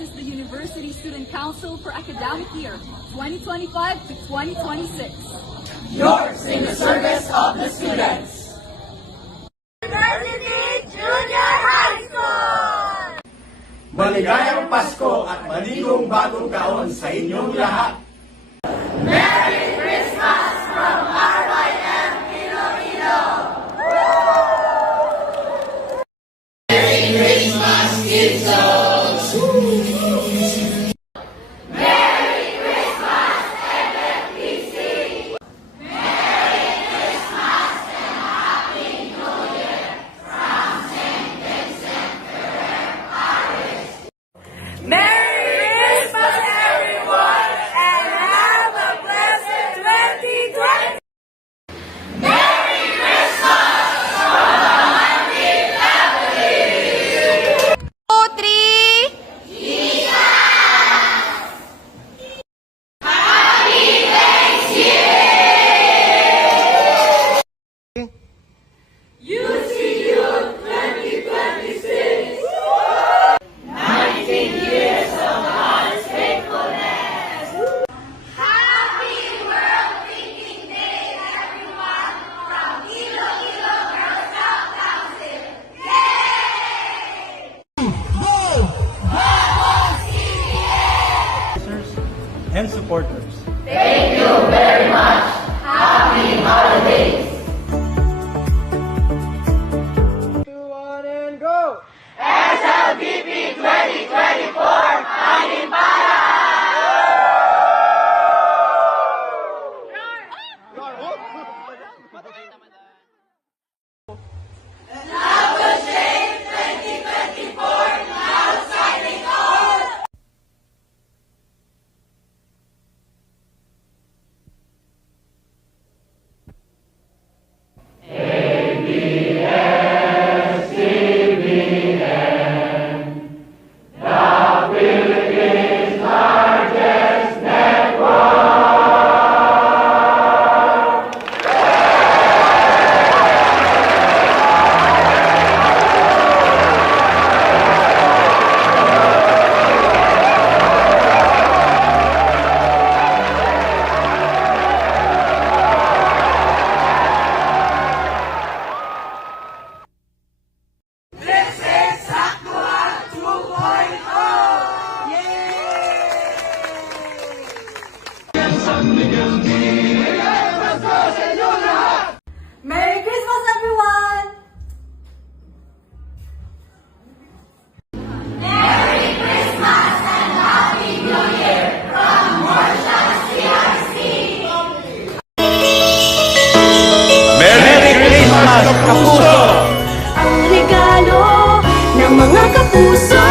is the University Student Council for academic year 2025 to 2026. Yours in the service of the students. University Junior High School! Maligayang Pasko at maligong bagong taon sa inyong lahat. Merry Christmas from RYM Iloilo! Merry Christmas, Kidsos! Merry Christmas, FFPC! Merry Christmas and Happy New Year from St. Vincent Ferrer Parish! Merry Christmas, everyone, and have a blessed 2020! Merry Christmas from the Monday family! 2, 3, UCU 2026! 19 years of God's faithfulness! Happy World Thinking Day, everyone, from Iloilo Girl Scout Council! Yay! And supporters. Thank you very much. Happy holidays! 2, 1, and go! SLBP 2024, Manimpala! Love Shape 2024, now signing off! This is Saktuan 2.0! Merry Christmas, everyone! Merry Christmas and Happy New Year from Morsha CRC! Merry Christmas, Kapuso! Ang regalo ng mga kapuso.